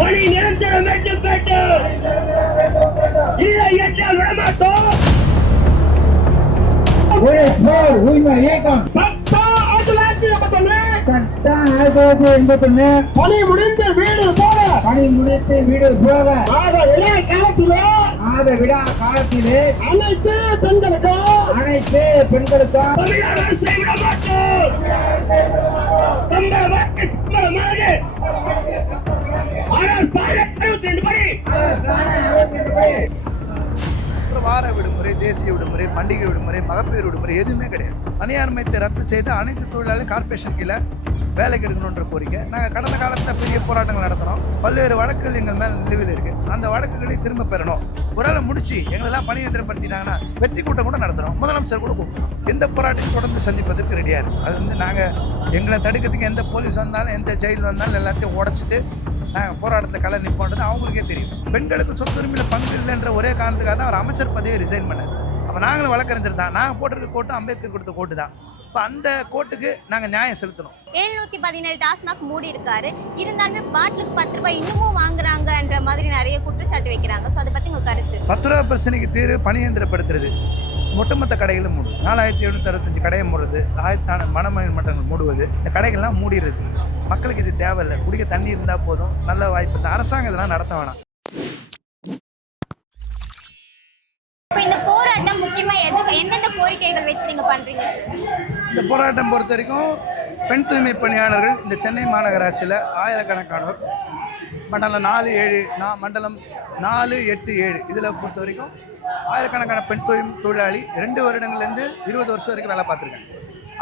பணி நிரந்தரம் வேண்டும். இல்லை என்றால் விடமாட்டோம். உரிமை இயக்கம் சட்டம் 1981 பணி முடிந்து வீடு போக மாத விழா காலத்திலே அனைத்து பெண்களுக்கும் தமிழ்நாடு அரசை விடமாட்டோம். வார விடுமுறை, தேசிய விடுமுறை, பண்டிகை விடுமுறை, மகப்பேறு விடுமுறை எதுவுமே கிடையாது. தனியார்மயத்தை ரத்து செய்து அனைத்து தொழிலாளர்களும் கார்பரேஷன் கீழே வேலைக்கு எடுக்கணுன்ற கோரிக்கை. நாங்கள் கடந்த காலத்தில் பெரிய போராட்டங்கள் நடத்துகிறோம். பல்வேறு வழக்குகள் எங்கள் மேலே நிலுவையில் இருக்குது. அந்த வழக்குகளை திரும்ப பெறணும். ஒரு ஆளை முடிச்சு எங்களெல்லாம் பணி நிரந்தரப்படுத்திட்டாங்கன்னா வெற்றி கூட்டம் கூட நடத்துகிறோம். முதலமைச்சர் கூட கூப்பிடுறோம். எந்த போராட்டத்தையும் தொடர்ந்து சந்திப்பதற்கு ரெடியாக இருக்கும். அது நாங்கள் எங்களை தடுக்கிறதுக்கு எந்த போலீஸ் வந்தாலும் எந்த ஜெயில் வந்தாலும் எல்லாத்தையும் உடச்சிட்டு நாங்கள் போராட்டத்தில் கலை நிற்போன்றது அவங்களுக்கே தெரியும். பெண்களுக்கு சொத்துரிமையில் பங்கு இல்லைன்ற ஒரே காரணத்துக்காக தான் அவர் அமைச்சர் பதவியை ரிசைன் பண்ணார். அப்போ நாங்களும் வழக்கறிஞர் தான். நாங்கள் போட்டிருக்க கோட்டு அம்பேத்கர் கொடுத்த கோட்டு தான். இப்போ அந்த கோட்டுக்கு நாங்கள் நியாயம் செலுத்தணும். 717 டாஸ்மாக் மூடி இருக்காரு. இருந்தாலுமே பாட்டிலுக்கு 10 ரூபாய் இன்னமும் வாங்குறாங்கன்ற மாதிரி நிறைய குற்றச்சாட்டு வைக்கிறாங்க. ஸோ அதை பற்றி உங்கள் கருத்து? 10 ரூபா பிரச்சனைக்கு தீர்வு பணியந்திரப்படுத்துறது. ஒட்டுமொத்த கடைகளும் மூடுது. 4765 கடையை மூடுறது. 1000 மனமயில் மன்றங்கள் மூடுவது. இந்த கடைகள்லாம் மூடிடுறது. மக்களுக்கு இது தேவையில்லை. குடிக்க தண்ணி இருந்தால் போதும். நல்ல வாய்ப்பு இருந்தால் அரசாங்கம் இதெல்லாம் நடத்த வேணாம். இப்போ இந்த போராட்டம் முக்கியமாக எந்தெந்த கோரிக்கைகள் வச்சு நீங்கள் பண்ணுறீங்க சார்? இந்த போராட்டம் பொறுத்த வரைக்கும் பெண் தூய்மை பணியாளர்கள் இந்த சென்னை மாநகராட்சியில் ஆயிரக்கணக்கானோர் மண்டலம் 4-7 மண்டலம் 4-8-7 இதில் பொறுத்த வரைக்கும் ஆயிரக்கணக்கான பெண் தொழிலாளி 2 வருடங்கள்லேருந்து 20 வருஷம் வரைக்கும் வேலை பார்த்துருக்காங்க.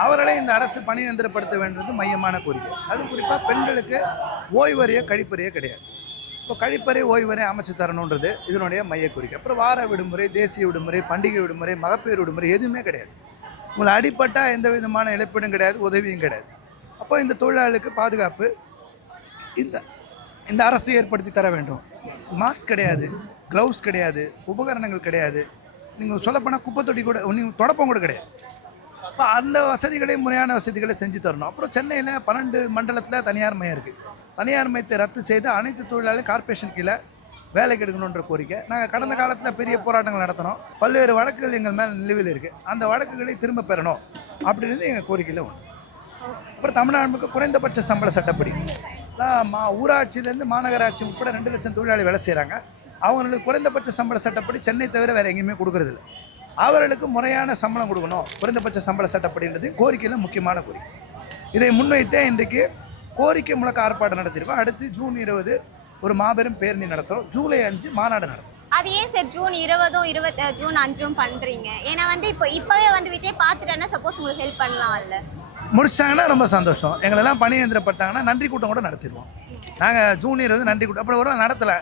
அவர்களே இந்த அரசு பணி நிரந்தரப்படுத்த வேண்டியது மையமான கோரிக்கை. அது குறிப்பாக பெண்களுக்கு ஓய்வறையோ கழிப்பறையோ கிடையாது. இப்போ கழிப்பறை ஓய்வறை அமைச்சு தரணுன்றது இதனுடைய மைய கோரிக்கை. அப்புறம் வார விடுமுறை, தேசிய விடுமுறை, பண்டிகை விடுமுறை, மகப்பேறு விடுமுறை எதுவுமே கிடையாது. உங்களை அடிப்பட்டால் எந்த விதமான இழப்பீடும் கிடையாது, உதவியும் கிடையாது. அப்போ இந்த தொழிலாளர்களுக்கு பாதுகாப்பு இந்த அரசு ஏற்படுத்தி தர வேண்டும். மாஸ்க் கிடையாது, க்ளவுஸ் கிடையாது, உபகரணங்கள் கிடையாது. நீங்கள் சொல்லப்போனால் குப்பை தொட்டி கூட நீங்கள் தொடப்பம் கூட கிடையாது. இப்போ அந்த வசதிகளை முறையான வசதிகளை செஞ்சு தரணும். அப்புறம் சென்னையில் 12 மண்டலத்தில் தனியார் மையம் இருக்குது. தனியார் மையத்தை ரத்து செய்து அனைத்து தொழிலாளர்களும் கார்பரேஷன் கீழே வேலைக்கு எடுக்கணுன்ற கோரிக்கை. நாங்கள் கடந்த காலத்தில் பெரிய போராட்டங்கள் நடத்துகிறோம். பல்வேறு வழக்குகள் எங்கள் மேலே நிலுவையில் இருக்குது. அந்த வழக்குகளை திரும்ப பெறணும் அப்படின்றது எங்கள் கோரிக்கையில் ஒன்று. அப்புறம் தமிழ்நாடு குறைந்தபட்ச சம்பள சட்டப்படி ஊராட்சியிலேருந்து மாநகராட்சி உட்பட 2 லட்சம் தொழிலாளி வேலை செய்கிறாங்க. அவங்களுக்கு குறைந்தபட்ச சம்பள சட்டப்படி சென்னை தவிர வேறு எங்கேயுமே கொடுக்குறதில்ல. அவர்களுக்கு முறையான சம்பளம் கொடுக்கணும். குறைந்தபட்ச சம்பள சட்டப்படின்றது கோரிக்கையில் முக்கியமான கோரிக்கை. இதை முன்வைத்தே இன்றைக்கு கோரிக்கை முழக்க ஆர்ப்பாட்டம் நடத்தியிருக்கோம். அடுத்து ஜூன் 20 ஒரு மாபெரும் பேரணி நடத்துகிறோம். ஜூலை 5 மாநாடு நடத்தும். அது ஏன் சார் ஜூன் 20 ஜூன் 5 பண்ணுறீங்க? ஏன்னா இப்போவே விஜய் பார்த்துட்டேன்னா சப்போஸ் உங்களுக்கு ஹெல்ப் பண்ணலாம் இல்லை? முடிச்சாங்கன்னா ரொம்ப சந்தோஷம். எங்களெல்லாம் பணி நிரந்தரப்படுத்தாங்கன்னா நன்றி கூட்டம் கூட நடத்திடுவோம். நாங்கள் ஜூன் 20 நன்றி கூட்டம் அப்படி ஒரு நடத்தலை.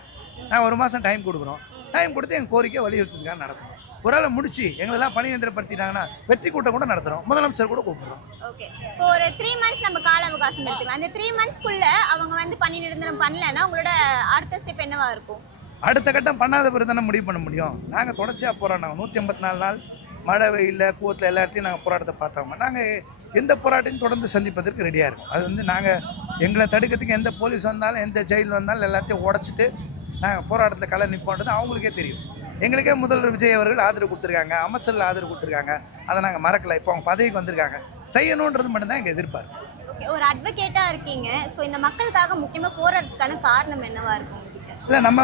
நாங்கள் 1 மாதம் டைம் கொடுக்குறோம். டைம் கொடுத்து எங்கள் கோரிக்கை வலியுறுத்துக்காக நடத்துகிறோம். ஒரு ஆளை முடிச்சு எங்களெல்லாம் பணி நிரந்தரப்படுத்திட்டாங்கன்னா வெற்றி கூட்டம் கூட நடத்துகிறோம். முதலமைச்சர் கூட கூப்பிடுறோம். ஓகே, இப்போ ஒரு 3 மந்த்ஸ் நம்ம கால அவகாசம் எடுத்துக்கலாம். அந்த 3 மந்த்ஸ்க்குள்ள அவங்க பணி நிரந்தரம் பண்ணலைன்னா உங்களோட அடுத்த ஸ்டெப் என்னவா இருக்கும்? அடுத்த கட்டம் பண்ணாத பிறகு தானே முடிவு பண்ண முடியும். நாங்கள் தொடர்ச்சியாக போராட்டம் 184 நாள் மழை வெயிலில் கூவத்தில் எல்லா இடத்தையும் நாங்கள் போராட்டத்தை பார்த்தோம். நாங்கள் எந்த போராட்டையும் தொடர்ந்து சந்திப்பதற்கு ரெடியாக இருக்கும். அது நாங்கள் எங்களை தடுக்கிறதுக்கு எந்த போலீஸ் வந்தாலும் எந்த ஜெயில் வந்தாலும் எல்லாத்தையும் உடச்சிட்டு நாங்கள் போராட்டத்தில் கலை நிற்போன்றது அவங்களுக்கே தெரியும். எங்களுக்கே முதல்வர் விஜய் அவர்கள் ஆதரவு கொடுத்துருக்காங்க, அமைச்சர்கள் ஆதரவு கொடுத்துருக்காங்க. அதை நாங்கள் மறக்கலை. இப்போ அவங்க பதவிக்கு வந்திருக்காங்க, செய்யணுன்றது மட்டும்தான் எங்கள் எதிர்பார்ப்பு. ஒரு அட்வொகேட்டாக இருக்கீங்க. ஸோ இந்த மக்களுக்காக முக்கியமாக போராட்டத்துக்கான காரணம் என்னவா இருக்கும்? இல்லை, நம்ம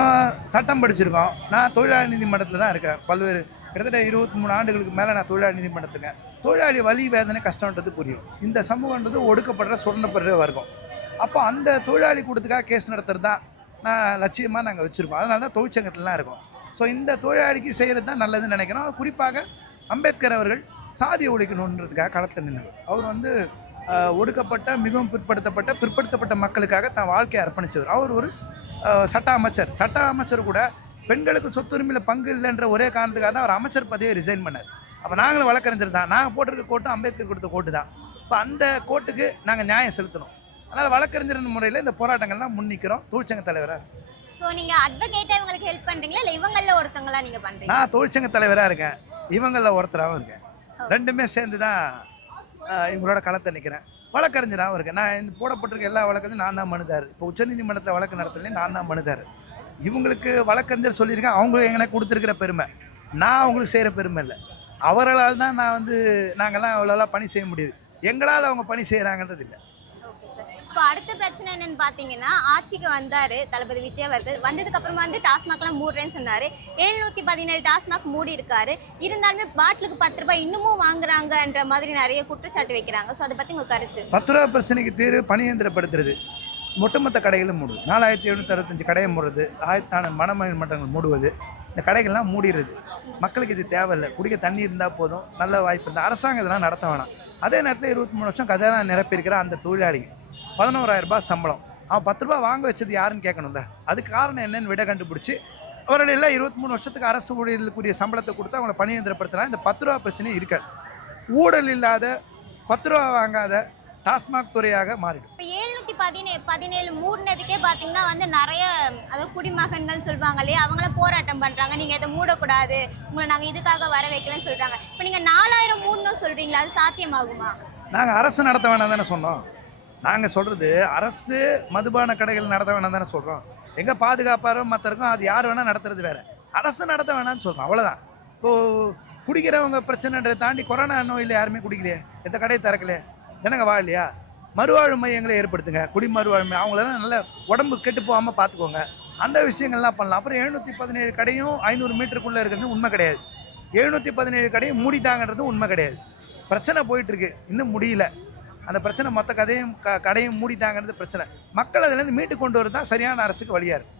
சட்டம் படிச்சிருக்கோம். நான் தொழிலாளர் நீதிமன்றத்தில் தான் இருக்கேன். பல்வேறு கிட்டத்தட்ட 23 ஆண்டுகளுக்கு மேலே நான் தொழிலாளர் நீதிமன்றத்துக்கேன். தொழிலாளி வலி வேதனை கஷ்டன்றது புரியும். இந்த சமூகன்றது ஒடுக்கப்படுற சுரண்டப்படுற வர்க்கம். அப்போ அந்த தொழிலாளி கூட்டத்துக்காக கேஸ் நடத்துறது தான் நான் லட்சியமாக நாங்கள் வச்சுருக்கோம். அதனால தான் தொழிற்சங்கத்திலாம் இருக்கோம். ஸோ இந்த தொழிலாளிக்கு செய்கிறது தான் நல்லதுன்னு நினைக்கிறோம். குறிப்பாக அம்பேத்கர் அவர்கள் சாதியை ஒழிக்கணுன்றதுக்காக களத்தில் நின்றவர். அவர் ஒடுக்கப்பட்ட மிகவும் பிற்படுத்தப்பட்ட மக்களுக்காக தான் வாழ்க்கையை அர்ப்பணித்தவர். அவர் ஒரு சட்ட அமைச்சர் கூட பெண்களுக்கு சொத்துரிமையில் பங்கு இல்லைன்ற ஒரே காரணத்துக்காக தான் அவர் அமைச்சர் பதவியை ரிசைன் பண்ணார். அப்போ நாங்களும் வழக்கறிஞர் தான். நாங்கள் போட்டிருக்க கோட்டும் அம்பேத்கர் கொடுத்த கோட்டு தான். இப்போ அந்த கோட்டுக்கு நாங்கள் நியாயம் செலுத்தணும். அதனால் வழக்கறிஞர் முறையில் இந்த போராட்டங்கள்லாம் முன்னிக்கிறோம். தொழிற்சங்க தலைவராக இருக்கும். ஸோ நீங்கள் அட்வொகேட்டாக இவங்களுக்கு ஹெல்ப் பண்ணுறீங்களா இல்லை இவங்களில் ஒருத்தங்களா நீங்கள் பண்ணுறீங்க? நான் தொழிற்சங்க தலைவராக இருக்கேன், இவங்களில் ஒருத்தராகவும் இருக்கேன். ரெண்டுமே சேர்ந்து தான் இவங்களோட களத்தை நிற்கிறேன். வழக்கறிஞராகவும் இருக்கேன். நான் இந்த போடப்பட்டிருக்க எல்லா வழக்கையும் நான் தான் மனுதார். இப்போ உச்சநீதிமன்றத்தில் வழக்கு நடத்தலையும் நான் தான் மனுதார். இவங்களுக்கு வழக்கறிஞர் சொல்லியிருக்கேன், அவங்க எனக்கு கொடுத்துருக்கிற பெருமை, நான் அவங்களுக்கு செய்கிற பெருமை இல்லை. அவர்களால் தான் நான் நாங்கள்லாம் அவ்வளோலாம் பணி செய்ய முடியுது. எங்களால் அவங்க பணி செய்கிறாங்கன்றது இல்லை. Okay sir. இப்போ அடுத்த பிரச்சனை என்னன்னு பார்த்தீங்கன்னா, ஆட்சிக்கு வந்தார் தளபதி விஜய் அவர்கள். வந்ததுக்கு அப்புறமா வந்து டாஸ்மாக்லாம் மூடுறேன்னு சொன்னார். 717 டாஸ்மாக் மூடி இருக்காரு. இருந்தாலுமே பாட்டிலுக்கு 10 ரூபாய் இன்னமும் வாங்குறாங்கன்ற மாதிரி நிறைய குற்றச்சாட்டு வைக்கிறாங்க. ஸோ அதை பற்றி உங்கள் கருத்து? 10 ரூபா பிரச்சனைக்கு தீர்வு பணியந்திரப்படுத்துறது. ஒட்டுமொத்த கடைகளும் மூடுது. 4765 கடையை மூடுறது, 1000 மனமன்றங்கள் மூடுவது, இந்த கடைகள்லாம் மூடிடுறது. மக்களுக்கு இது தேவையில்லை. குடிக்க தண்ணி இருந்தால் போதும், நல்ல வாய்ப்பு இருந்தால் அரசாங்கம் இதெல்லாம் நடத்த வேணாம். அதே நேரத்தில் 23 வருஷம் கஜானா நிரப்பியிருக்கிற அந்த தொழிலாளி 11,000 ரூபாய் சம்பளம், அவன் 10 ரூபா வாங்க வச்சது யாருன்னு கேட்கணும்ல. அதுக்கு காரணம் என்னன்னு விட கண்டுபிடிச்சி அவர்கள் எல்லாம் 23 வருஷத்துக்கு அரசு ஊழியர்களுக்குரிய சம்பளத்தை கொடுத்து அவங்கள பணியந்திரப்படுத்தினா இந்த 10 ரூபா பிரச்சனையும் இருக்காது. ஊழல் இல்லாத 10 ரூபா வாங்காத டாஸ்மாக் துறையாக மாறிடும். இப்போ 717 மூடினதுக்கே பார்த்தீங்கன்னா வந்து நிறைய, அதாவது குடிமகன்கள் சொல்லுவாங்க இல்லையா, அவங்கள போராட்டம் பண்ணுறாங்க. நீங்கள் இதை மூடக்கூடாது, உங்களை நாங்கள் இதுக்காக வர வைக்கலன்னு சொல்கிறாங்க. இப்போ நீங்கள் 4000 மூடணும் சொல்கிறீங்களா, அது சாத்தியமாகுமா? நாங்கள் அரசு நடத்த வேணாம் தானே சொன்னோம். நாங்கள் சொல்கிறது அரசு மதுபான கடைகள் நடத்த வேணாம் தானே சொல்கிறோம். எங்கே பாதுகாப்பாரோ மற்ற இருக்கும், அது யார் வேணால் நடத்துறது வேறு. அரசு நடத்த வேணாம்னு சொல்கிறோம், அவ்வளோதான். இப்போது குடிக்கிறவங்க பிரச்சனைன்றதை தாண்டி கொரோனா நோயில் யாருமே குடிக்கலையே, எந்த கடையை திறக்கலையே, ஜனங்க வாழலையா? மறுவாழ்வு மையங்களை ஏற்படுத்துங்க, குடி மறுவாழ்வு மையம். அவங்களெல்லாம் நல்ல உடம்பு கெட்டு போகாமல் பார்த்துக்கோங்க. அந்த விஷயங்கள்லாம் பண்ணலாம். அப்புறம் 717 கடையும் 500 மீட்டருக்குள்ளே இருக்கிறது உண்மை கிடையாது. 717 கடையும் மூடிட்டாங்கன்றது உண்மை கிடையாது. பிரச்சனை போயிட்டுருக்கு, இன்னும் முடியல. அந்த பிரச்சனை மொத்த கடையும் மூடிட்டாங்கன்றது பிரச்சனை. மக்கள் அதிலேருந்து மீட்டு கொண்டு வரது தான் சரியான அரசுக்கு வழியாக இருக்குது.